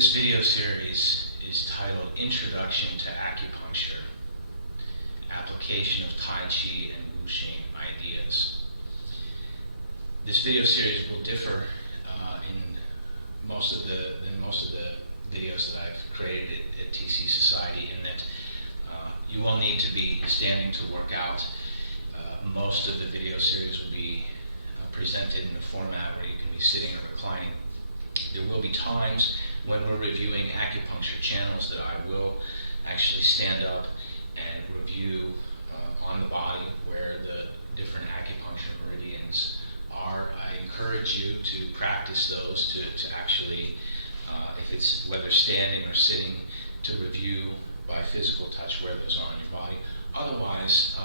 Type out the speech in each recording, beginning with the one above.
This video series is titled Introduction to Acupuncture, Application of Tai Chi and Wu-XING Ideas. This video series will differ in most of the videos that I've created at TC Society, in that you will need to be standing to work out. Most of the video series will be presented in a format where you can be sitting or reclining. There will be times when we're reviewing acupuncture channels that I will actually stand up and review on the body where the different acupuncture meridians are. I encourage you to practice those, to actually, if it's whether standing or sitting, to review by physical touch where those are on your body. Otherwise,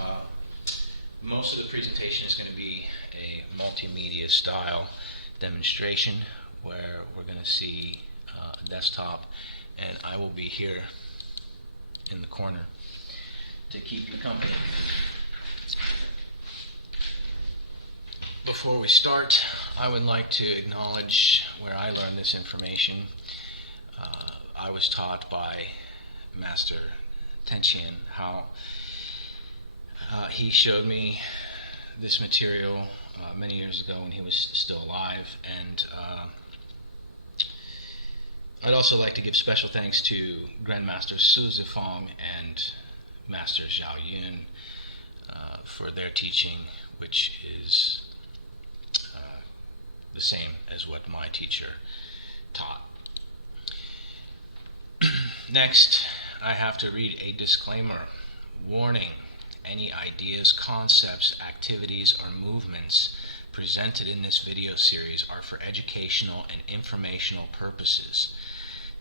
most of the presentation is going to be a multimedia style demonstration where we're going to see a desktop, and I will be here in the corner to keep you company. Before we start, I would like to acknowledge where I learned this information. I was taught by Master Tenshin how he showed me this material many years ago when he was still alive, and I'd also like to give special thanks to Grandmaster Cv1 and Master WU-XING for their teaching, which is the same as what my teacher taught. Next, I have to read a disclaimer. Warning: any ideas, concepts, activities, or movements presented in this video series are for educational and informational purposes.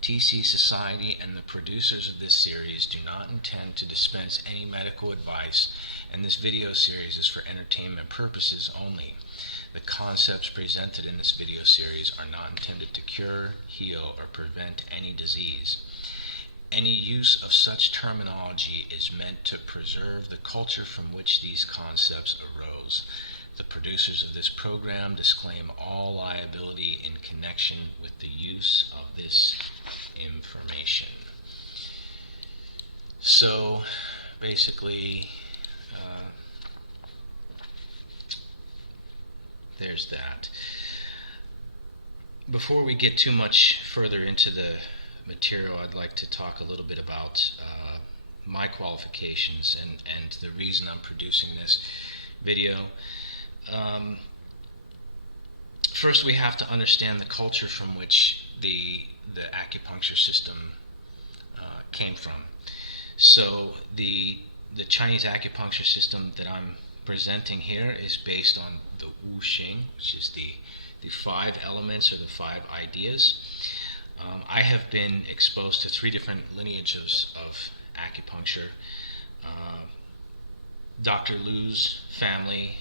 TC Society and the producers of this series do not intend to dispense any medical advice, and this video series is for entertainment purposes only. The concepts presented in this video series are not intended to cure, heal, or prevent any disease. Any use of such terminology is meant to preserve the culture from which these concepts arose. The producers of this program disclaim all liability in connection with the use of this information. So, basically, there's that. Before we get too much further into the material, I'd like to talk a little bit about my qualifications and the reason I'm producing this video. First, we have to understand the culture from which the acupuncture system came from. So the Chinese acupuncture system that I'm presenting here is based on the Wu-XING, which is the 5 elements or the 5 ideas. I have been exposed to 3 different lineages of acupuncture. Dr. Lu's family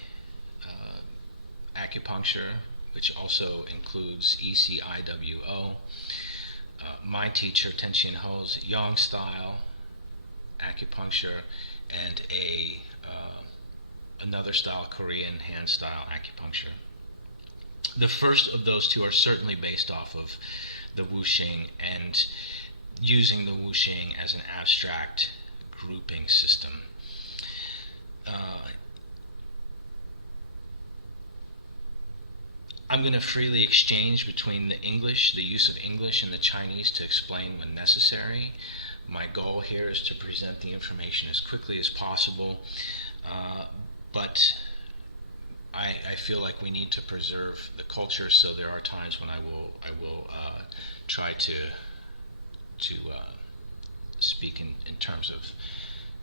acupuncture, which also includes ECIWO. My teacher, Tenshin Ho's Yang style acupuncture, and another style, Korean hand style acupuncture. The first of those 2 are certainly based off of the Wu-XING and using the Wu-XING as an abstract grouping system. I'm going to freely exchange between the use of English and the Chinese to explain when necessary. My goal here is to present the information as quickly as possible, but I feel like we need to preserve the culture, so there are times when I will try to speak in terms of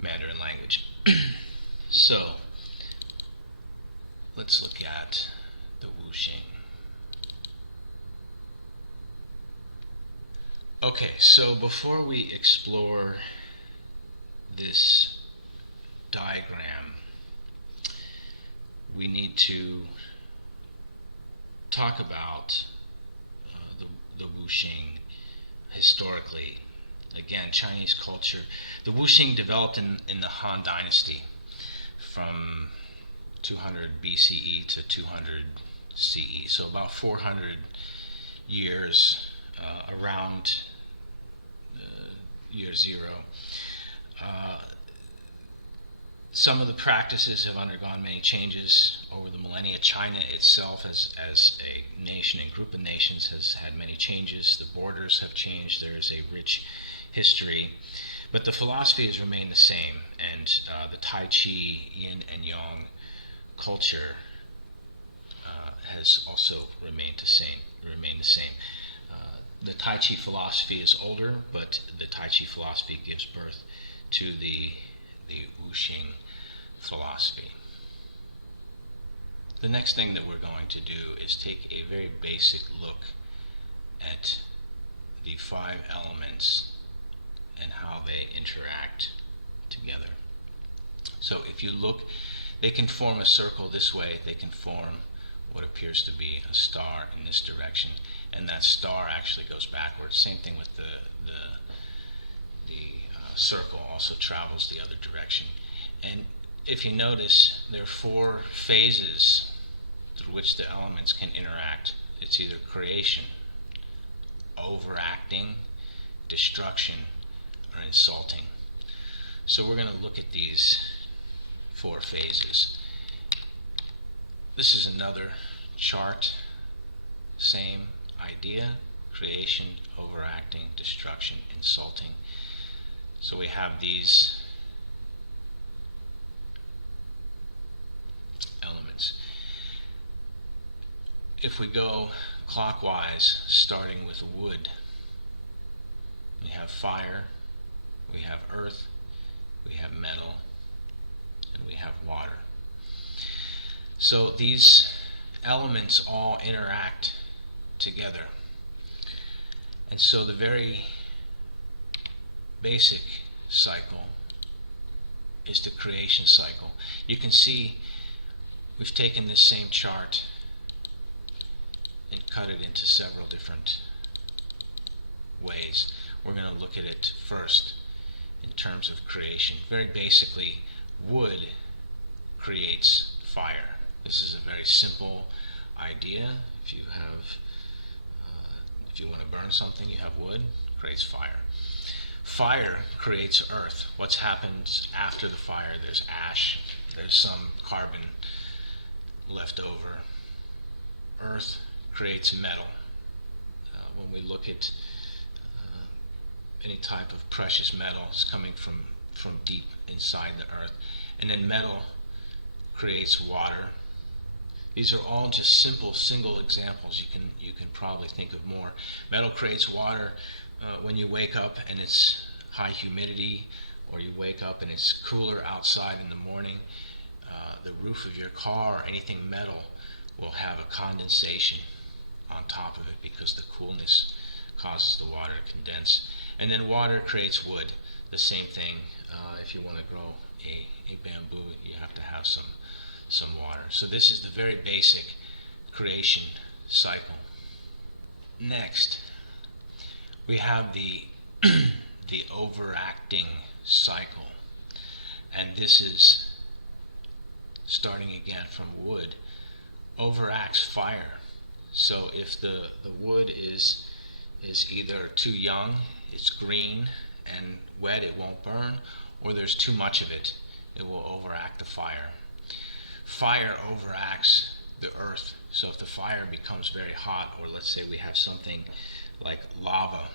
Mandarin language. So let's look at the Wu-XING. Okay, so before we explore this diagram, we need to talk about the Wu-XING historically. Again, Chinese culture. The Wu-XING developed in the Han Dynasty from 200 BCE to 200 CE, so about 400 years around year zero. Some of the practices have undergone many changes over the millennia. China itself, as a nation and group of nations, has had many changes. The borders have changed. There is a rich history. But the philosophy has remained the same, and the Tai Chi, Yin and Yang culture has also remained the same. The Tai Chi philosophy is older, but the Tai Chi philosophy gives birth to the WU-XING philosophy. The next thing that we're going to do is take a very basic look at the 5 elements and how they interact together. So if you look, they can form a circle this way, they can form what appears to be a star in this direction, and that star actually goes backwards. Same thing with the circle also travels the other direction. And if you notice, there are 4 phases through which the elements can interact. It's either creation, overacting, destruction, or insulting. So we're going to look at these 4 phases. This is another chart, same idea: creation, overacting, destruction, insulting. So we have these elements. If we go clockwise, starting with wood, we have fire, we have earth, we have metal, and we have water. So these elements all interact together. And so the very basic cycle is the creation cycle. You can see we've taken this same chart and cut it into several different ways. We're going to look at it first in terms of creation. Very basically, wood creates fire. This is a very simple idea. If you want to burn something, you have wood, creates fire. Fire creates earth. What's happened after the fire? There's ash, there's some carbon left over. Earth creates metal. When we look at any type of precious metal, it's coming from deep inside the earth. And then metal creates water. These are all just simple single examples. You can probably think of more. Metal creates water. When you wake up and it's high humidity, or you wake up and it's cooler outside in the morning, the roof of your car or anything metal will have a condensation on top of it because the coolness causes the water to condense. And then water creates wood. The same thing. If you want to grow a bamboo, you have to have some water. So this is the very basic creation cycle. Next, we have the the overacting cycle, and this is starting again from wood. Overacts fire. So if the wood is either too young, it's green and wet, it won't burn, or there's too much of it, it will overact the fire. Fire overacts the earth. So if the fire becomes very hot, or let's say we have something like lava,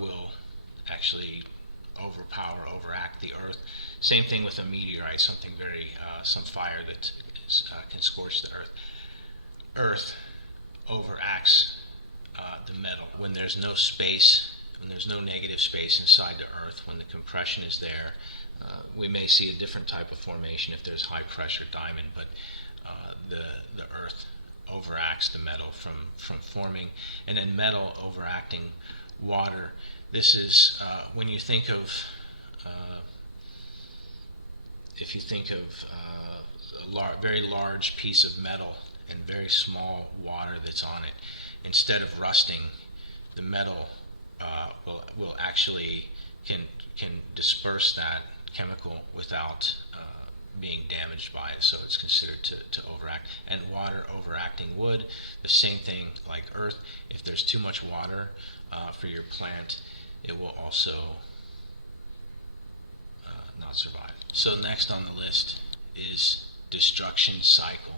will actually overact the earth. Same thing with a meteorite, something some fire that can scorch the earth. Earth overacts the metal. When there's no space, when there's no negative space inside the earth, when the compression is there, we may see a different type of formation if there's high pressure diamond, but the earth overacts the metal from forming, and then metal overacting water. This is when you think of if you think of a very large piece of metal and very small water that's on it, instead of rusting, the metal will actually can disperse that chemical without being damaged by it, so it's considered to overact. And water overacting wood, the same thing like earth. If there's too much water for your plant, it will also not survive. So next on the list is destruction cycle.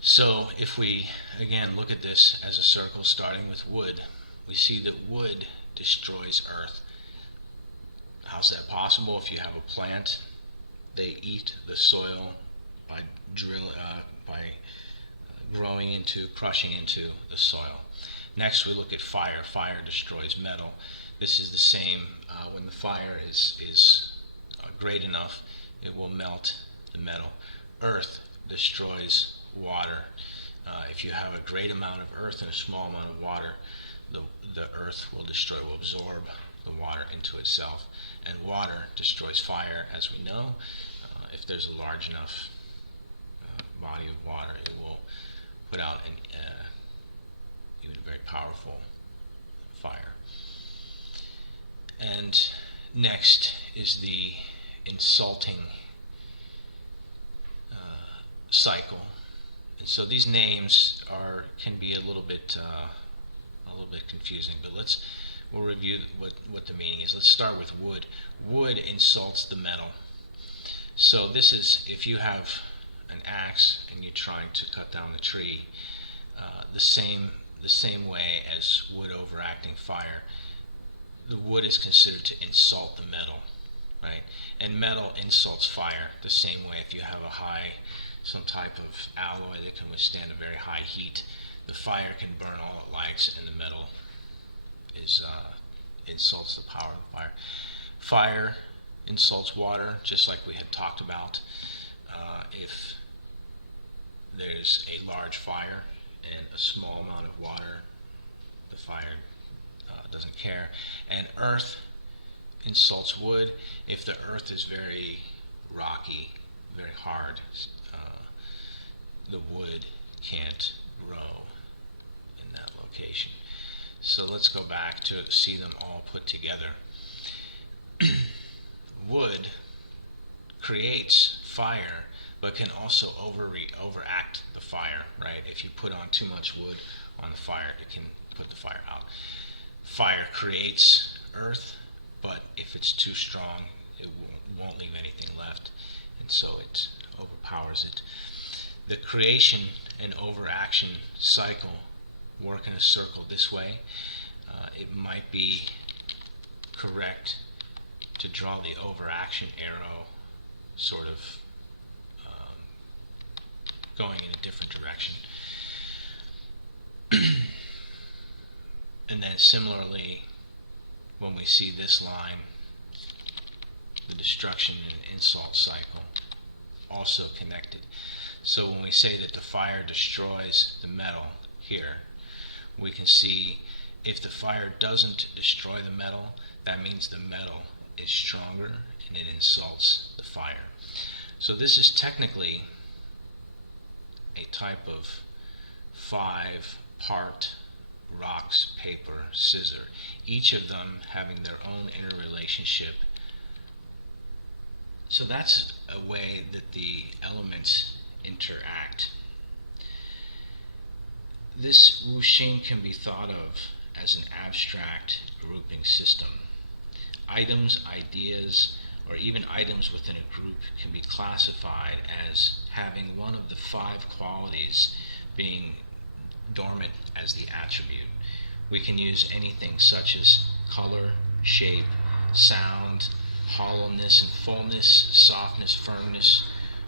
So if we, again, look at this as a circle starting with wood, we see that wood destroys earth. How's that possible? If you have a plant, they eat the soil by crushing into the soil. Next, we look at fire. Fire destroys metal. This is the same. When the fire is great enough, it will melt the metal. Earth destroys water. If you have a great amount of earth and a small amount of water, the earth will absorb the water into itself. And water destroys fire, as we know. If there's a large enough body of water, it will put out even a very powerful fire. And next is the insulting cycle. And so these names can be a little bit confusing, but we'll review what the meaning is. Let's start with wood. Wood insults the metal. So this is, if you have an axe and you're trying to cut down a tree, the same way as wood overacting fire, the wood is considered to insult the metal, right? And metal insults fire the same way. If you have some type of alloy that can withstand a very high heat, the fire can burn all it likes, and the metal insults the power of the fire. Fire insults water, just like we had talked about. If there's a large fire and a small amount of water, the fire doesn't care. And earth insults wood. If the earth is very rocky, very hard, the wood can't grow in that location. So let's go back to see them all put together. Wood creates fire, but can also overact the fire, right? If you put on too much wood on the fire, it can put the fire out. Fire creates earth, but if it's too strong, it won't leave anything left, and so it overpowers it. The creation and overaction cycle work in a circle this way. It might be correct to draw the overaction arrow sort of going in a different direction. And then similarly, when we see this line, the destruction and insult cycle also connected. So when we say that the fire destroys the metal here, we can see if the fire doesn't destroy the metal, that means the metal is stronger and it insults the fire. So this is technically a type of 5-part rocks, paper, scissor, each of them having their own interrelationship. So that's a way that the elements interact. This WU-XING can be thought of as an abstract grouping system. Items, ideas, or even items within a group can be classified as having one of the 5 qualities being dormant as the attribute. We can use anything such as color, shape, sound, hollowness and fullness, softness, firmness,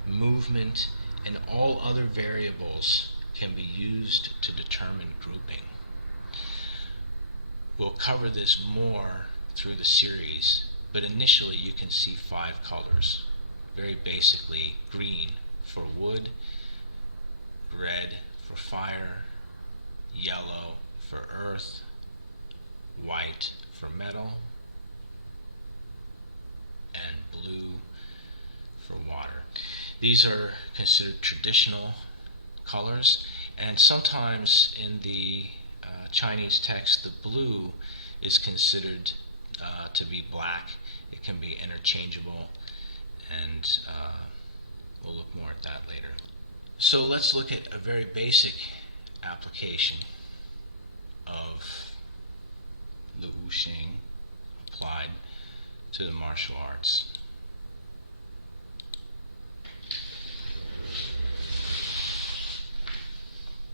movement, and all other variables can be used to determine grouping. We'll cover this more through the series, but initially you can see 5 colors. Very basically, green for wood, red for fire, yellow for earth, white for metal, and blue for water. These are considered traditional colors, and sometimes in the Chinese text, the blue is considered to be black. It can be interchangeable, and we'll look more at that later. So let's look at a very basic application of the WU WU-XING applied to the martial arts.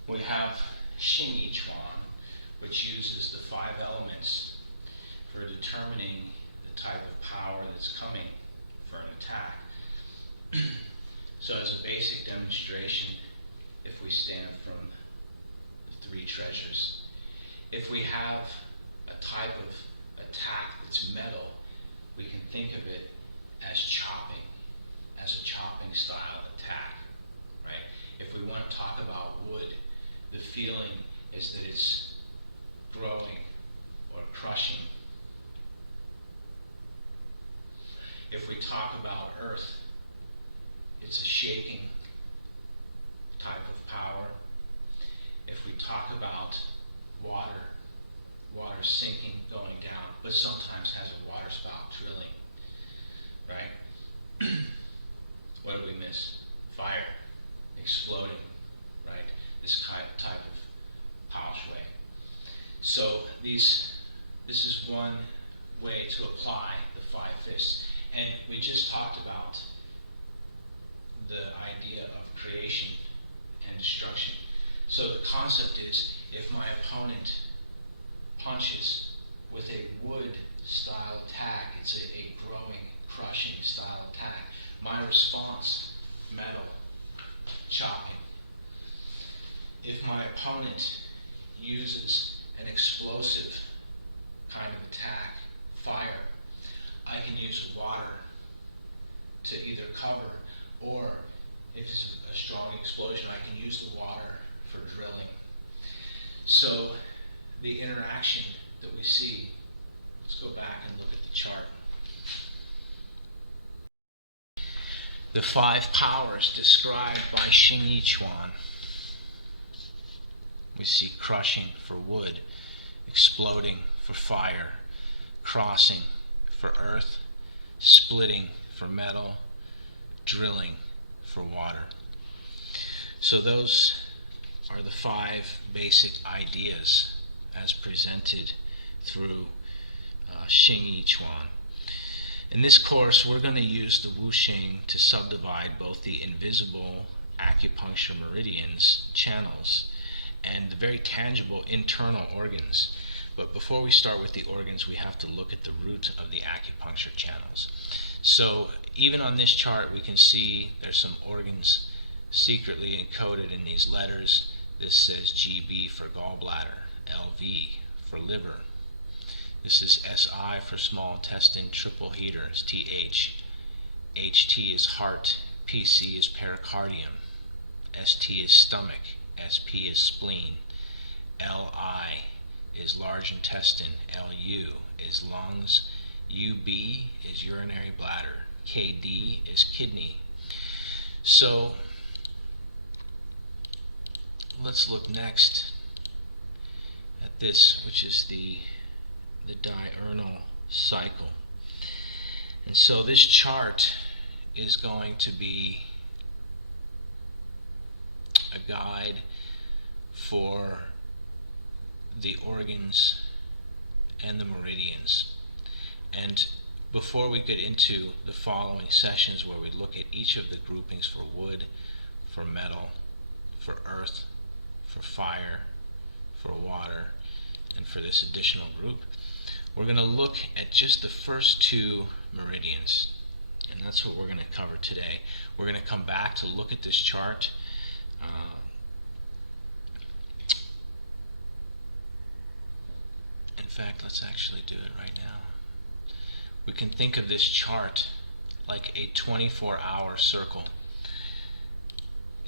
We have Qigong, which uses the 5 elements for determining the type of power that's coming for an attack. So as a basic demonstration, if we stand from the 3 treasures, if we have a type of attack that's metal, we can think of it as chopping, as a chopping style attack, right? If we want to talk about wood, the feeling is that it's growing or crushing. If we talk about earth, it's a shaking type of power. If we talk about water sinking, going down, but sometimes has a water spout drilling, right? What did we miss? Fire, exploding, right? This type of power sway. So this is one way to apply the 5 fists. And we just talked about the idea of creation and destruction. So the concept is, if my opponent punches with a wood style attack, it's a growing, crushing style attack. My response, metal, chopping. If my opponent uses an explosive kind of attack, fire, I can use water to either cover, or if it's a strong explosion, I can use the water for drilling. So the interaction that we see, let's go back and look at the chart. The 5 powers described by Qigong. We see crushing for wood, exploding for fire, crossing for earth, splitting for metal, drilling for water. So those are the 5 basic ideas as presented through Qigong. In this course, we're going to use the WU-XING to subdivide both the invisible acupuncture meridians, channels, and the very tangible internal organs. But before we start with the organs, we have to look at the root of the acupuncture channels. So even on this chart, we can see there's some organs secretly encoded in these letters. This says GB for gallbladder, LV for liver. This is SI for small intestine, triple heater is TH. HT is heart, PC is pericardium, ST is stomach, SP is spleen, LI is large intestine, LU is lungs, UB is urinary bladder, KD is kidney. So let's look next at this, which is the diurnal cycle. And so this chart is going to be a guide for the organs and the meridians. And before we get into the following sessions where we look at each of the groupings for wood, for metal, for earth, for fire, for water, and for this additional group, we're going to look at just the first 2 meridians. And that's what we're going to cover today. We're going to come back to look at this chart. In fact, let's actually do it right now. We can think of this chart like a 24-hour circle.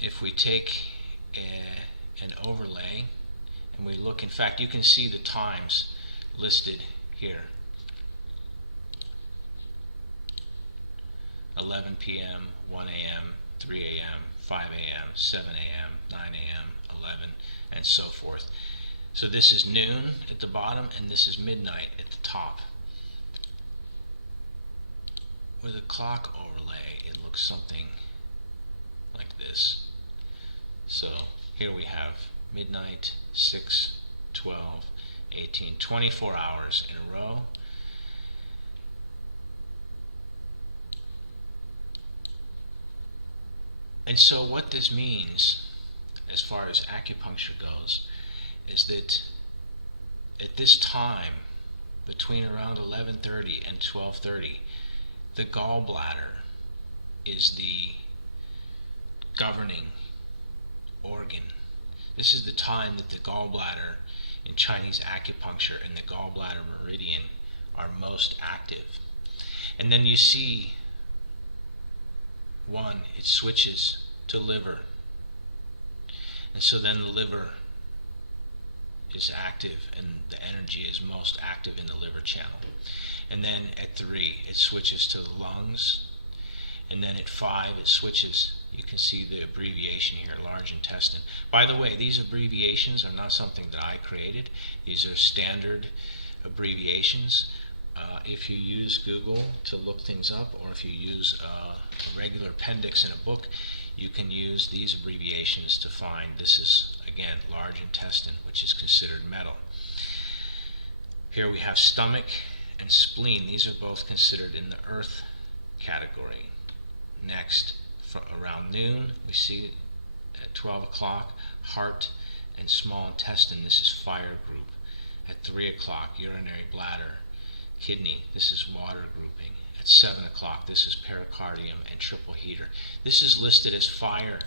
If we take an overlay and we look, in fact, you can see the times listed here. 11 p.m., 1 a.m., 3 a.m., 5 a.m., 7 a.m., 9 a.m., 11, and so forth. So this is noon at the bottom, and this is midnight at the top. With a clock overlay, it looks something like this. So here we have midnight, 6, 12, 18, 24 hours in a row. And so what this means, as far as acupuncture goes, is that at this time, between around 11:30 and 12:30, the gallbladder is the governing organ. This is the time that the gallbladder in Chinese acupuncture and the gallbladder meridian are most active. And then you see, one, it switches to liver. And so then the liver is active and the energy is most active in the liver channel. And then at 3, it switches to the lungs. And then at 5, it switches. You can see the abbreviation here, large intestine. By the way, these abbreviations are not something that I created. These are standard abbreviations. If you use Google to look things up, or if you use a regular appendix in a book, you can use these abbreviations to find this is, again, large intestine, which is considered metal. Here we have stomach and spleen. These are both considered in the earth category. Next, around noon, we see at 12 o'clock, heart and small intestine. This is fire group. At 3 o'clock, urinary bladder. Kidney, this is water grouping. At 7 o'clock, this is pericardium and triple heater. This is listed as fire,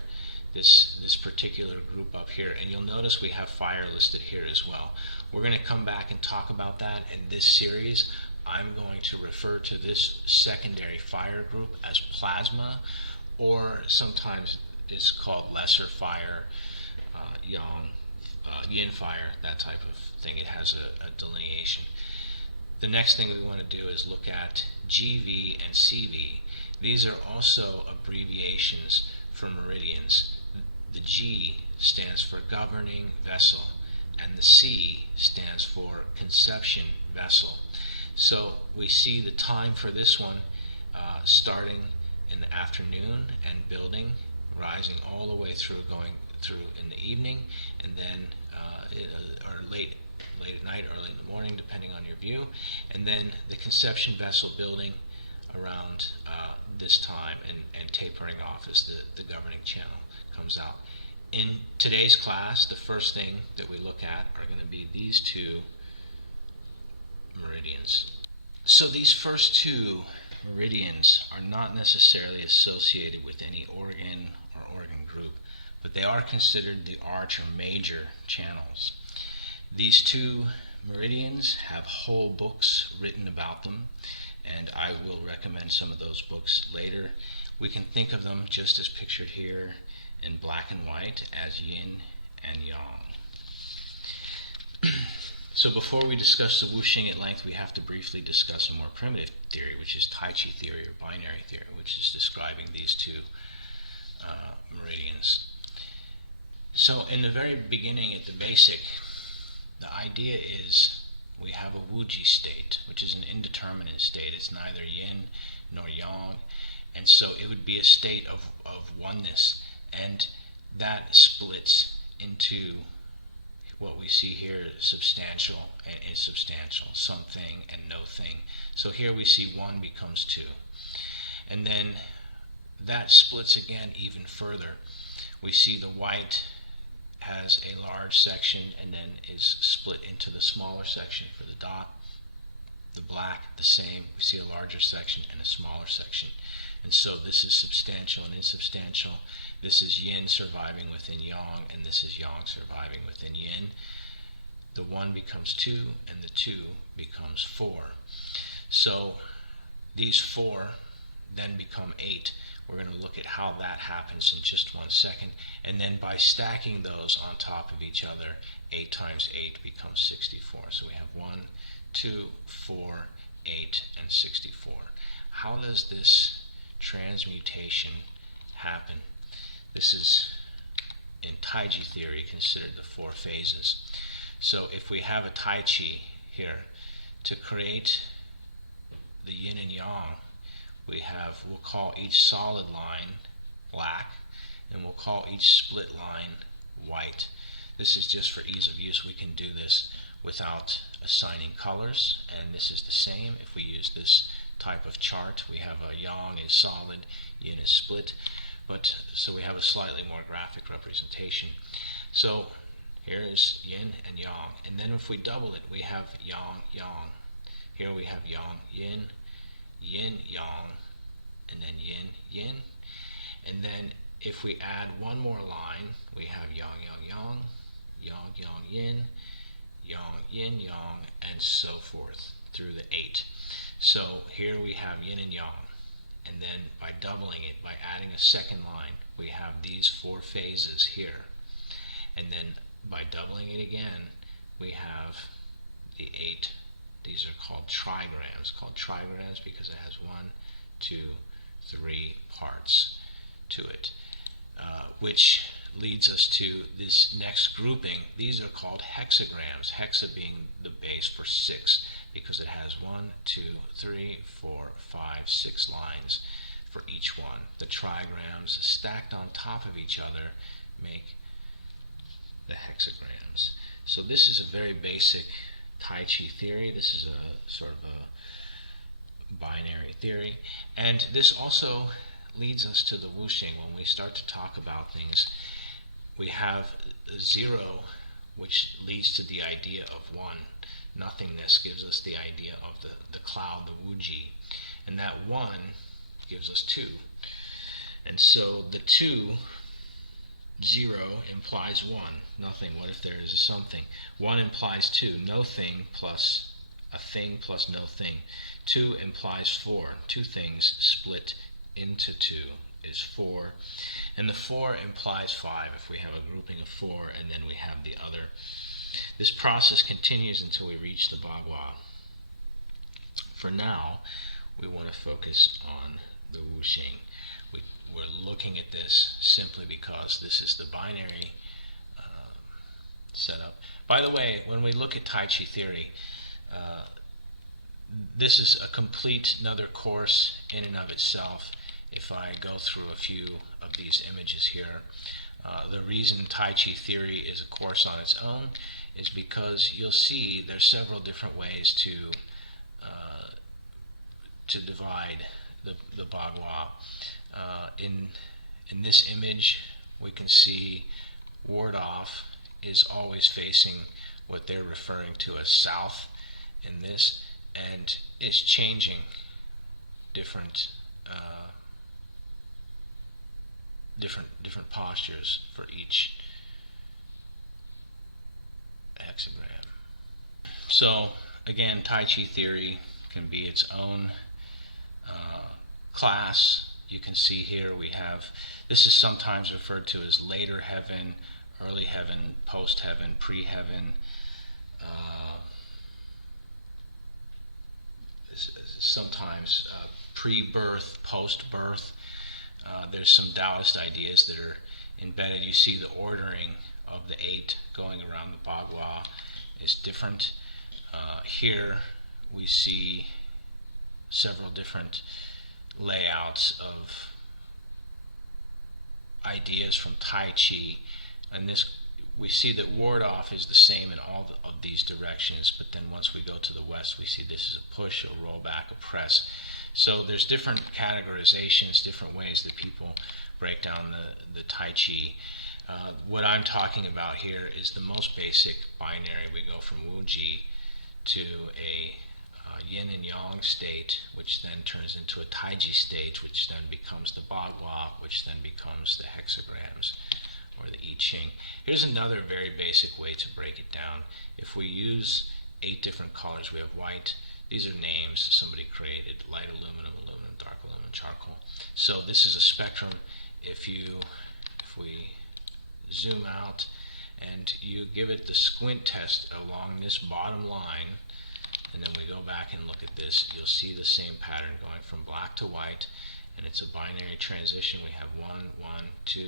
this particular group up here. And you'll notice we have fire listed here as well. We're going to come back and talk about that in this series. I'm going to refer to this secondary fire group as plasma, or sometimes it's called lesser fire, yang, yin fire, that type of thing. It has a delineation. The next thing we want to do is look at GV and CV. These are also abbreviations for meridians. The G stands for governing vessel, and the C stands for conception vessel. So we see the time for this one starting in the afternoon and building, rising all the way through, going through in the evening, and then or late at night, early in the morning, depending on your view, and then the conception vessel building around this time and tapering off as the governing channel comes out. In today's class, the first thing that we look at are going to be these two meridians. So these first two meridians are not necessarily associated with any organ or organ group, but they are considered the arch or major channels. These two meridians have whole books written about them, and I will recommend some of those books later. We can think of them just as pictured here in black and white as yin and yang. So before we discuss the WU-XING at length, we have to briefly discuss a more primitive theory, which is Tai Chi theory or binary theory, which is describing these two meridians. So in the very beginning, at the basic, the idea is we have a Wuji state, which is an indeterminate state. It's neither yin nor yang, and so it would be a state of oneness, and that splits into what we see here, substantial and insubstantial, something and no thing. So here we see 1 becomes 2. And then that splits again even further. We see the white has a large section and then is split into the smaller section for the dot. The black, the same. We see a larger section and a smaller section. And so this is substantial and insubstantial. This is yin surviving within yang, and this is yang surviving within yin. The 1 becomes 2, and the 2 becomes 4. So these 4 then become 8. We're going to look at how that happens in just 1 second. And then by stacking those on top of each other, 8 times 8 becomes 64. So we have 1, 2, 4, 8, and 64. How does this transmutation happen? This is, in Tai Chi theory, considered the 4 phases. So if we have a Tai Chi here, to create the yin and yang, we'll call each solid line black, and we'll call each split line white. This is just for ease of use. We can do this without assigning colors, and this is the same if we use this type of chart. We have a yang is solid, yin is split, but so we have a slightly more graphic representation. So here is yin and yang, and then if we double it, we have yang, yang. Here we have yang, yin, yin, yang, and then yin, yin. And then if we add one more line, we have yang, yang, yang, yang, yang, yin, yang, yin, yang, and so forth through the 8. So here we have yin and yang, and then by doubling it, by adding a second line, we have these 4 phases here. And then by doubling it again, we have the 8. These are called trigrams because it has 1, 2, 3 parts to it, which leads us to this next grouping. These are called hexagrams, hexa being the base for 6, because it has 1, 2, 3, 4, 5, 6 lines for each one. The trigrams stacked on top of each other make the hexagrams. So this is a very basic Tai Chi theory. This is a sort of a binary theory, and this also leads us to the WU-XING. When we start to talk about things, we have 0, which leads to the idea of 1. Nothingness gives us the idea of the cloud, the Wu-Ji, and that 1 gives us 2. And so the 2, 0 implies 1, nothing. What if there is a something? 1 implies 2, no thing plus a thing plus no thing. 2 implies 4, 2 things split into 2 is 4. And the 4 implies 5 if we have a grouping of 4, and then we have the other. This process continues until we reach the Bagua. For now, we want to focus on the WU-XING. We're looking at this simply because this is the binary setup. By the way, when we look at Tai Chi theory, this is a complete another course in and of itself. If I go through a few of these images here, the reason Tai Chi theory is a course on its own is because you'll see there's several different ways to divide the Bagua. In this image, we can see ward off is always facing what they're referring to as south in this, and is changing different postures for each hexagram. So again, Tai Chi theory can be its own class. You can see here we have, this is sometimes referred to as later heaven, early heaven, post heaven, pre-heaven. Sometimes pre-birth, post-birth. There's some Taoist ideas that are embedded. You see the ordering of the 8 going around the Bagua is different. Here we see several different layouts of ideas from Tai Chi, and this we see that ward off is the same in all of these directions, but then once we go to the west, we see this is a push, a roll back, a press. So there's different categorizations, different ways that people break down the Tai Chi. What I'm talking about here is the most basic binary. We go from Wu-Ji to a yin and yang state, which then turns into a Taiji state, which then becomes the Bagua, which then becomes the hexagrams, or the I-Ching. Here's another very basic way to break it down. If we use 8 different colors, we have white. These are names somebody created: light aluminum, aluminum, dark aluminum, charcoal. So this is a spectrum. If we zoom out and you give it the squint test along this bottom line, and then we go back and look at this, you'll see the same pattern going from black to white, and it's a binary transition. We have 1, 1, 2,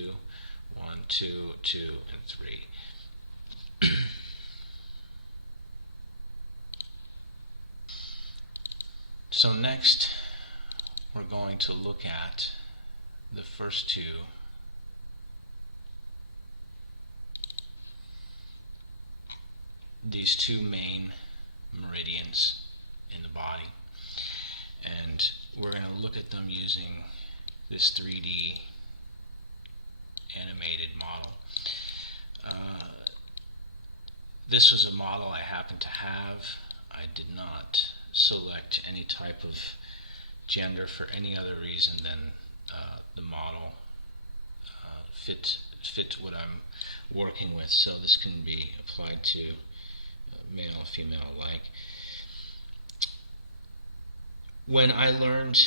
1, 2, 2, and 3. So next, we're going to look at the first 2. these two main meridians in the body, and we're going to look at them using this 3D animated model. This was a model I happened to have. I did not select any type of gender for any other reason than the model fit what I'm working with, so this can be applied to male, female alike. When I learned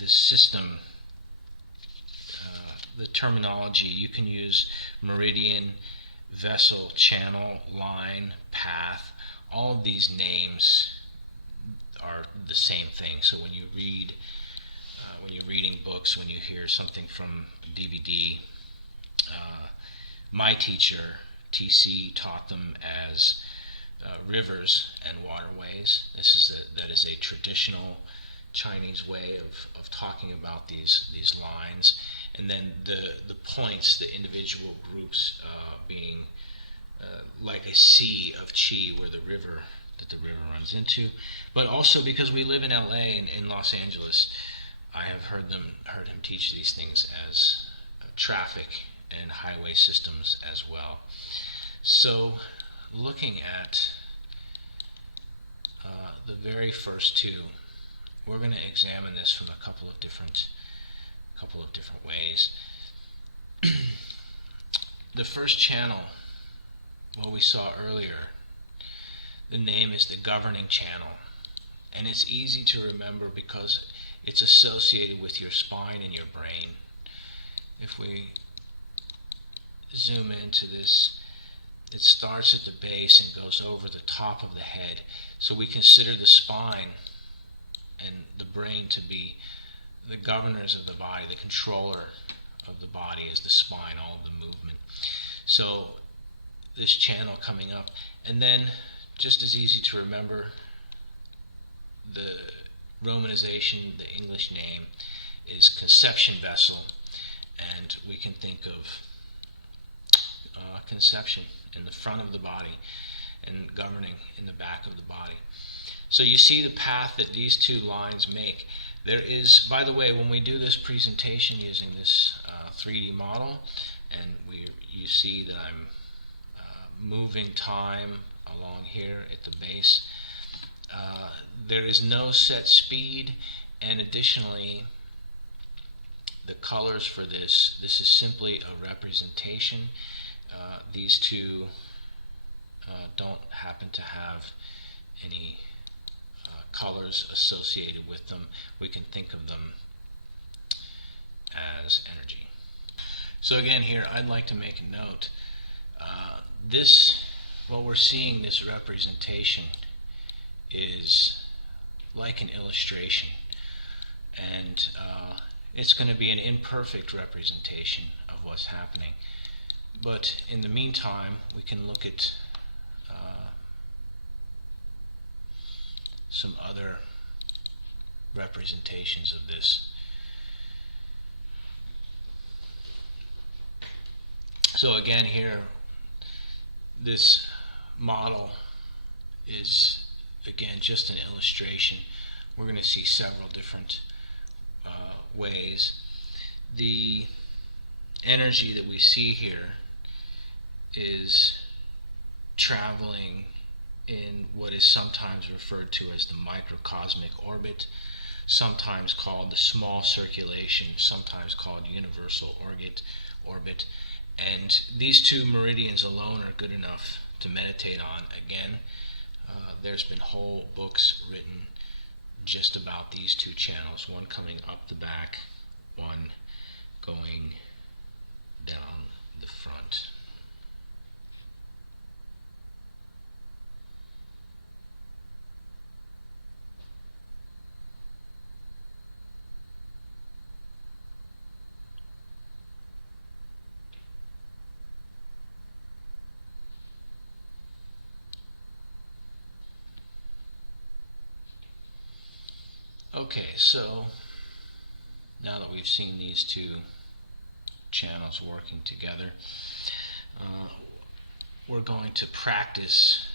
this system, the terminology, you can use meridian, vessel, channel, line, path. All of these names are the same thing. So when you read, when you're reading books, when you hear something from DVD, my teacher, TC, taught them as rivers and waterways. That is a traditional Chinese way of talking about these lines, and then the points, the individual groups being like a sea of qi, where the river runs into. But also because we live in LA and in Los Angeles, I have heard him teach these things as traffic and highway systems as well. So looking at the very first two, we're going to examine this from a couple of different ways. The first channel, what we saw earlier, the name is the governing channel, and it's easy to remember because it's associated with your spine and your brain. If we zoom into this, it starts at the base and goes over the top of the head. So we consider the spine and the brain to be the governors of the body, the controller of the body is the spine, all of the movement. So this channel coming up, and then just as easy to remember, the romanization, the English name is conception vessel, and we can think of conception in the front of the body and governing in the back of the body. So you see the path that these two lines make. There is, by the way, when we do this presentation using this 3D model, and you see that I'm moving time along here at the base, there is no set speed, and additionally, the colors for this is simply a representation. These two don't happen to have any colors associated with them. We can think of them as energy. So again here, I'd like to make a note. What we're seeing, this representation, is like an illustration, and it's going to be an imperfect representation of what's happening. But in the meantime, we can look at some other representations of this. So again here, this model is again just an illustration. We're going to see several different ways. The energy that we see here is traveling in what is sometimes referred to as the microcosmic orbit, sometimes called the small circulation, sometimes called universal orbit. And these two meridians alone are good enough to meditate on. Again, there's been whole books written just about these two channels, one coming up the back, one going down the front. Okay, so now that we've seen these two channels working together, we're going to practice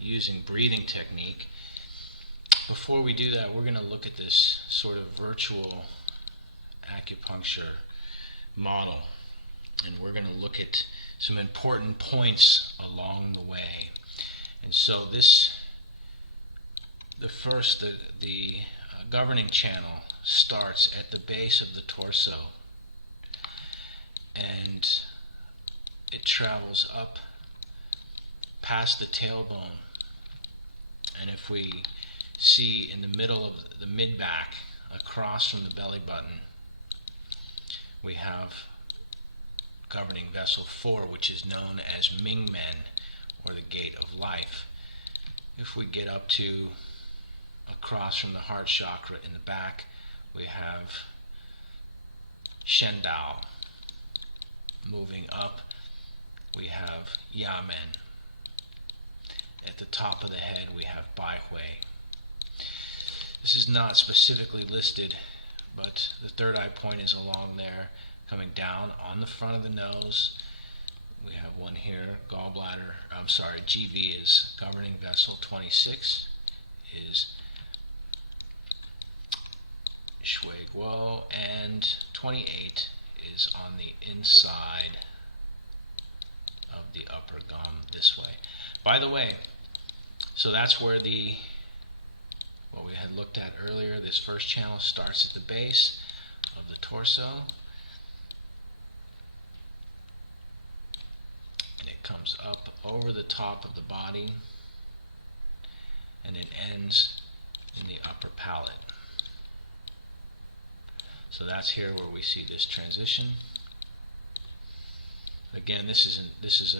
using breathing technique. Before we do that, we're going to look at this sort of virtual acupuncture model, and we're going to look at some important points along the way. And so the governing channel starts at the base of the torso, and it travels up past the tailbone. And if we see in the middle of the mid-back, across from the belly button, we have governing vessel 4, which is known as Ming Men, or the gate of life. If we get up to across from the heart chakra in the back, we have Shen Dao. Moving up, we have Yamen. At the top of the head, we have Bai Hui. This is not specifically listed, but the third eye point is along there, coming down on the front of the nose. We have one here, GV is governing vessel 26, is Shui Guo, and 28 is on the inside of the upper gum this way. By the way, so that's where what we had looked at earlier, this first channel starts at the base of the torso, and it comes up over the top of the body, and it ends in the upper palate. So that's here where we see this transition. Again, this is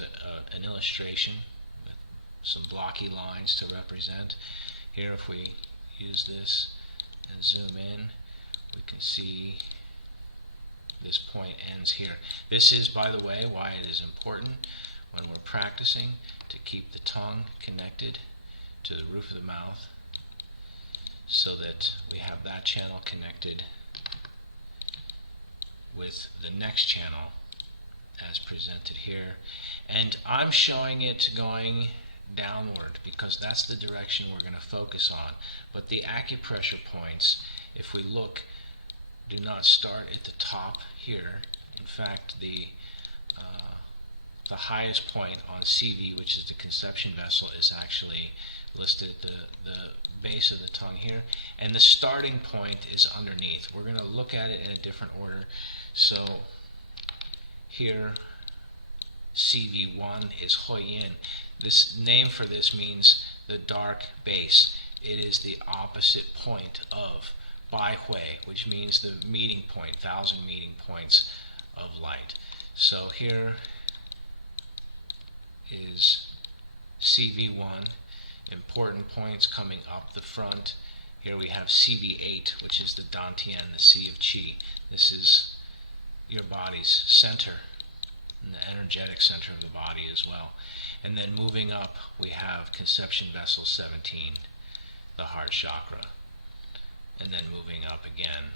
an illustration with some blocky lines to represent. Here, if we use this and zoom in, we can see this point ends here. This is, by the way, why it is important when we're practicing to keep the tongue connected to the roof of the mouth, so that we have that channel connected with the next channel as presented here. And I'm showing it going downward because that's the direction we're going to focus on. But the acupressure points, if we look, do not start at the top here. In fact, the highest point on CV, which is the conception vessel, is actually listed at the base of the tongue here, and the starting point is underneath. We're going to look at it in a different order. So here, Cv1 is Huiyin. This name for this means the dark base. It is the opposite point of Bai Hui, which means the meeting point, 1,000 meeting points of light. So here is Cv1, important points coming up the front. Here we have Cv8, which is the Dantian, the Sea of Qi. This is your body's center, and the energetic center of the body as well. And then moving up, we have conception vessel 17, the heart chakra. And then moving up again,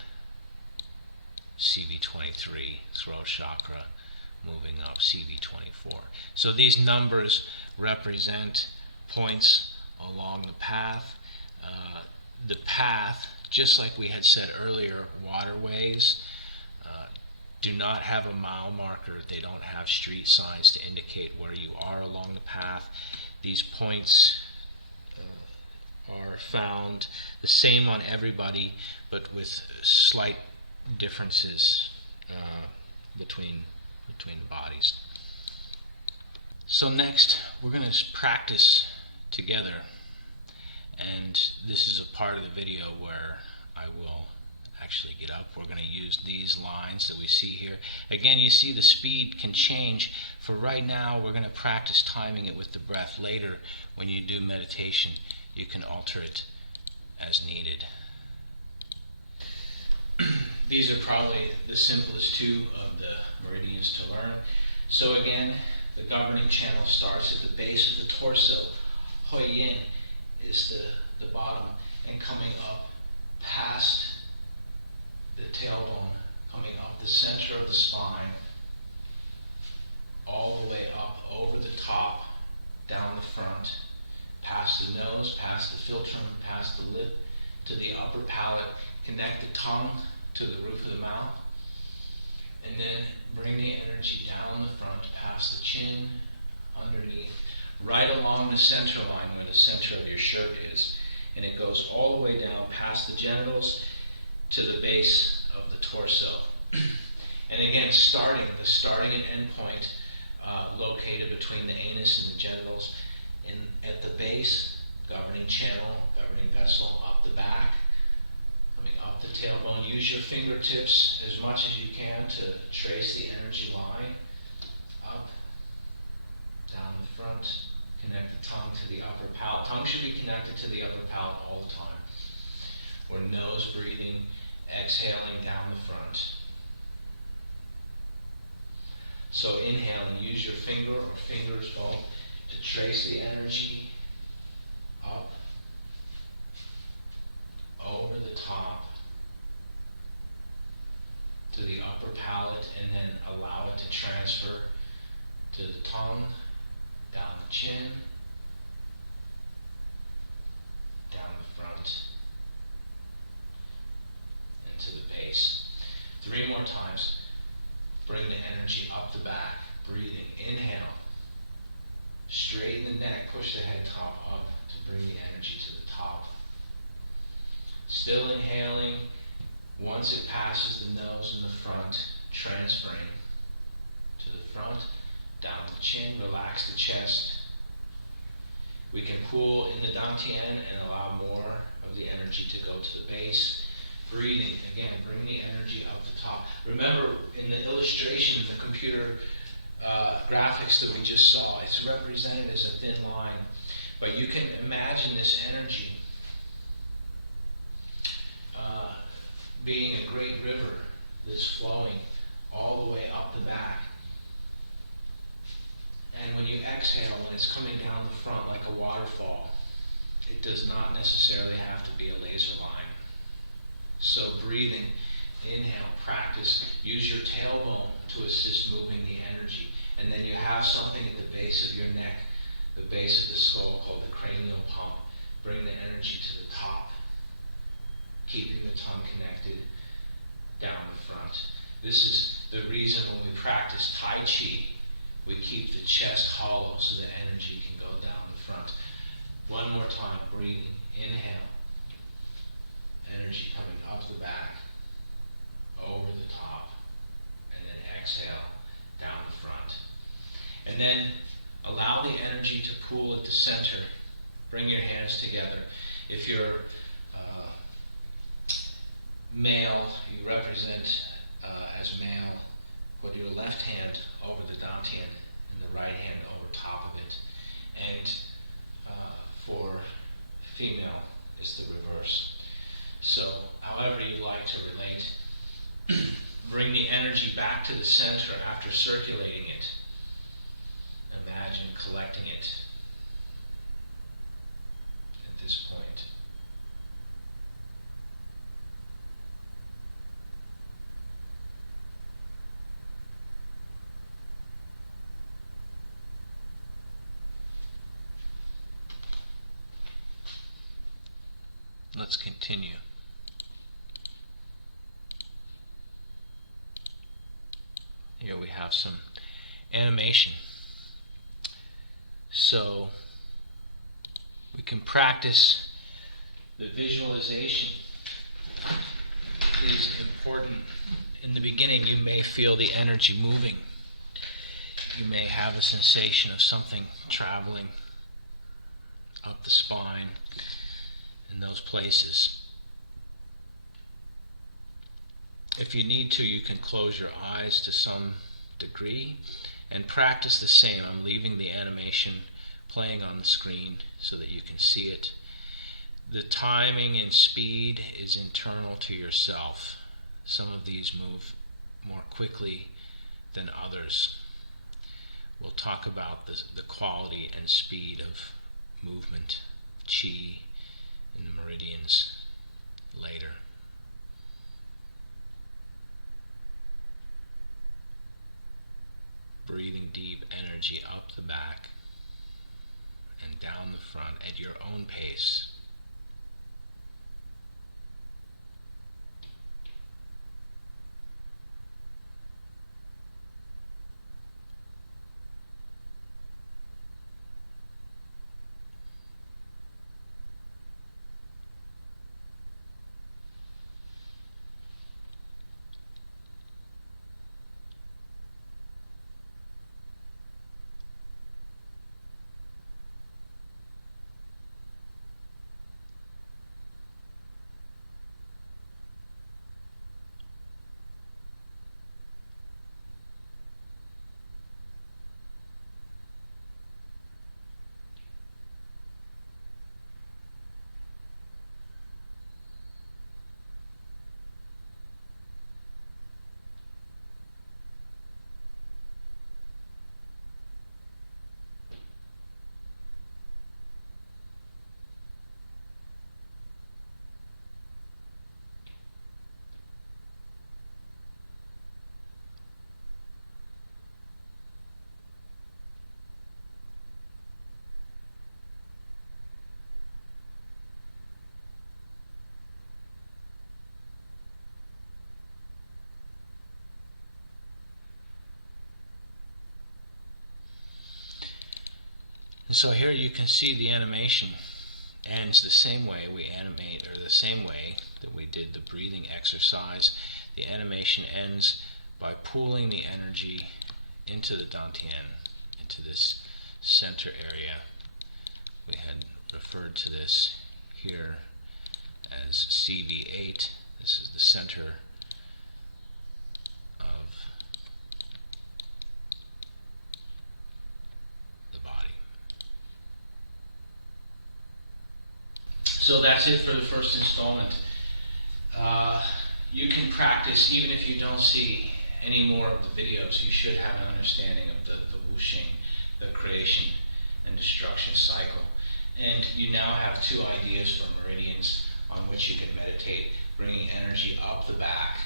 Cv23, throat chakra. Moving up, Cv24. So these numbers represent points along the path. The path, just like we had said earlier, waterways do not have a mile marker. They don't have street signs to indicate where you are along the path. These points are found the same on everybody, but with slight differences between the bodies. So next, we're going to practice together, and this is a part of the video where I will actually get up. We're going to use these lines that we see here. Again, you see the speed can change. For right now, we're going to practice timing it with the breath. Later, when you do meditation, you can alter it as needed. These are probably the simplest two of the meridians to learn. So again, the governing channel starts at the base of the torso. Huiyin is the bottom, and coming up past the tailbone, coming up the center of the spine, all the way up tongue to the roof of the mouth. And then bring the energy down the front, past the chin, underneath, right along the center line where the center of your shirt is. And it goes all the way down past the genitals to the base of the torso. And again, the starting and end point located between the anus and the genitals. And at the base, governing channel, governing vessel, up the back, coming up the tailbone. Use your fingertips as much as you can to trace the energy line. Up, down the front, connect the tongue to the upper palate. Tongue should be connected to the upper palate all the time. Or nose breathing, exhaling down the front. So inhaling, use your finger or fingers both to trace the energy up, over the top, to the upper palate, and then allow it to transfer to the tongue, down the chin, down the front, and to the base. 3 more times. Bring the energy up the back, breathing. Inhale. Straighten the neck, push the head top up to bring the energy to the top. Still inhaling. Once it passes the nose in the front, transferring to the front, down the chin, relax the chest. We can pull in the dantian and allow more of the energy to go to the base. Breathing, again, bring the energy up the top. Remember, in the illustration, the computer graphics that we just saw, it's represented as a thin line. But you can imagine this energy being a great river that's flowing all the way up the back. And when you exhale, when it's coming down the front like a waterfall, it does not necessarily have to be a laser line. So breathing, inhale, practice, use your tailbone to assist moving the energy. And then you have something at the base of your neck, the base of the skull called the cranial pump. Bring the energy to the top, keeping the tongue connected down the front. This is the reason when we practice Tai Chi, we keep the chest hollow so the energy can go down the front. 1 more time, breathing, inhale. Energy coming up the back, over the top, and then exhale down the front. And then allow the energy to pool at the center. Bring your hands together. If you're male, you represent as male, put your left hand over the dantian and the right hand over top of it. And for female, it's the reverse. So, however you like to relate, bring the energy back to the center after circulating it. Imagine collecting it at this point. Let's continue. Here we have some animation. So we can practice the visualization. It is important. In the beginning, you may feel the energy moving. You may have a sensation of something traveling up the spine in those places. If you need to, you can close your eyes to some degree and practice the same. I'm leaving the animation playing on the screen so that you can see it. The timing and speed is internal to yourself. Some of these move more quickly than others. We'll talk about the quality and speed of movement, Qi, and the Meridians later. Breathing deep energy up the back and down the front at your own pace. So here you can see the animation ends the same way we animate, or the same way that we did the breathing exercise. The animation ends by pooling the energy into the dantian, into this center area. We had referred to this here as Cv8. This is the center of the body. So that's it for the first installment. You can practice even if you don't see any more of the videos. You should have an understanding of the WU-XING, the creation and destruction cycle. And you now have two ideas for meridians on which you can meditate, bringing energy up the back,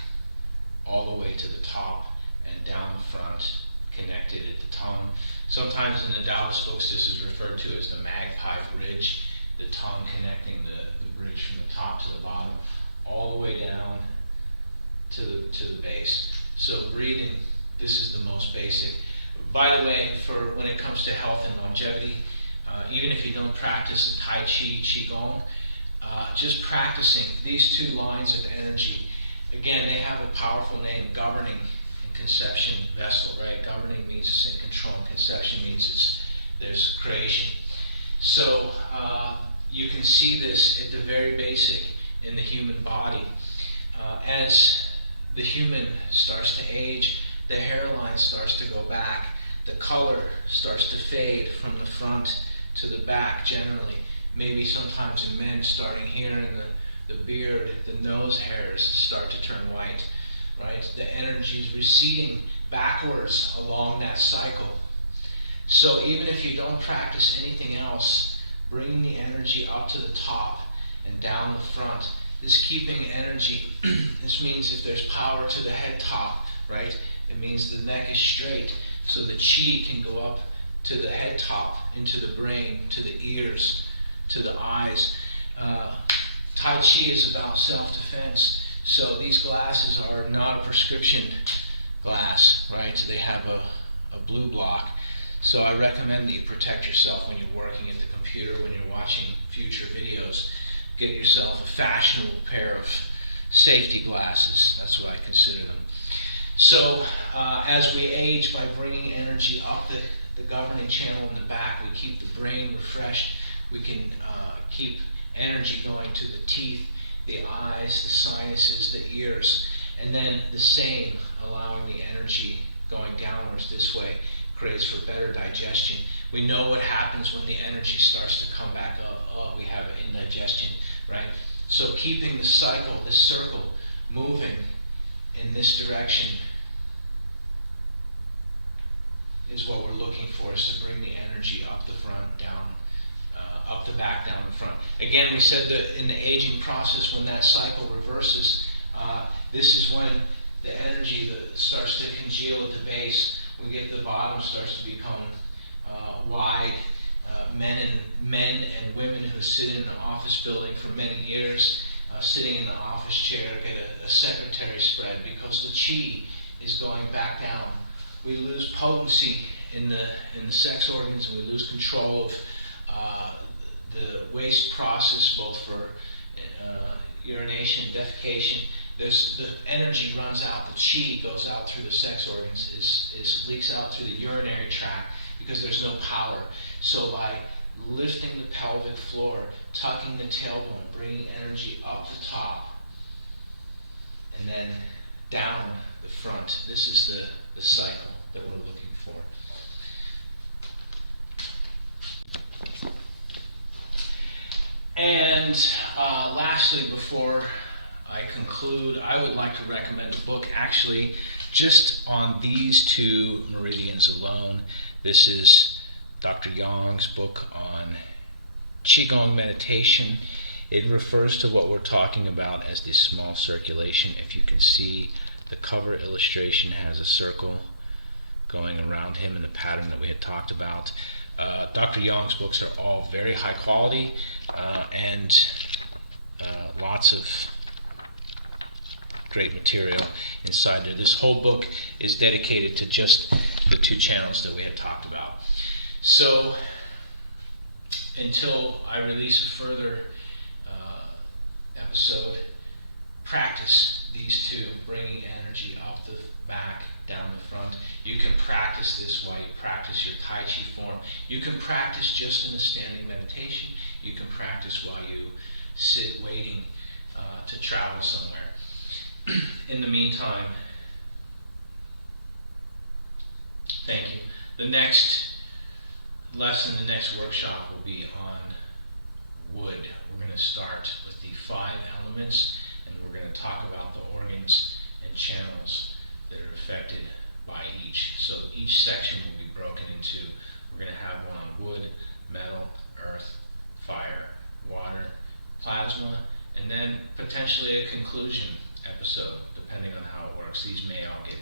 all the way to the top, and down the front, connected at the tongue. Sometimes in the Taoist books this is referred to as the magpie bridge, the tongue connecting the bridge from the top to the bottom, all the way down to the base. So breathing, this is the most basic. By the way, for when it comes to health and longevity, even if you don't practice the Tai Chi, Qigong, just practicing these two lines of energy, again, they have a powerful name, governing and conception vessel, right? Governing means it's in control, and conception means there's creation. So you can see this at the very basic in the human body. As the human starts to age, the hairline starts to go back, the color starts to fade from the front to the back generally. Maybe sometimes in men starting here in the beard, the nose hairs start to turn white, right? The energy is receding backwards along that cycle. So even if you don't practice anything else, bringing the energy up to the top and down the front, this keeping energy, this means if there's power to the head top, right, it means the neck is straight, so the chi can go up to the head top, into the brain, to the ears, to the eyes. Tai Chi is about self-defense, so these glasses are not a prescription glass, right? They have a blue block. So I recommend that you protect yourself when you're working at the computer, when you're watching future videos. Get yourself a fashionable pair of safety glasses. That's what I consider them. So as we age, by bringing energy up the governing channel in the back, we keep the brain refreshed. We can keep energy going to the teeth, the eyes, the sinuses, the ears, and then the same, allowing the energy going downwards this way, creates for better digestion. We know what happens when the energy starts to come back up. Oh, we have indigestion, right? So keeping the cycle, this circle, moving in this direction is what we're looking for, is to bring the energy up the front, down, up the back, down the front. Again, we said that in the aging process, when that cycle reverses, this is when the energy that starts to congeal at the base. We get the bottom starts to become wide. Men and women who sit in the office building for many years, sitting in the office chair, get a secretary spread because the chi is going back down. We lose potency in the sex organs, and we lose control of the waste process, both for urination, defecation. The energy runs out, the chi goes out through the sex organs, is leaks out through the urinary tract because there's no power. So by lifting the pelvic floor, tucking the tailbone, bringing energy up the top, and then down the front, this is the cycle that we're looking for. And lastly, before I conclude, I would like to recommend a book actually just on these two meridians alone. This is Dr. Yang's book on Qigong meditation. It refers to what we're talking about as the small circulation. If you can see, the cover illustration has a circle going around him in the pattern that we had talked about. Dr. Yang's books are all very high quality and lots of great material inside there. This whole book is dedicated to just the two channels that we had talked about. So until I release a further episode, practice these two, bringing energy up the back, down the front. You can practice this while you practice your Tai Chi form. You can practice just in a standing meditation. You can practice while you sit waiting to travel somewhere. In the meantime, thank you. The next lesson, the next workshop will be on wood. We're going to start with the 5 elements, and we're going to talk about the organs and channels that are affected by each. So each section will be broken into, we're going to have one on wood, metal, earth, fire, water, plasma, and then potentially a conclusion episode, depending on how it works. These may all get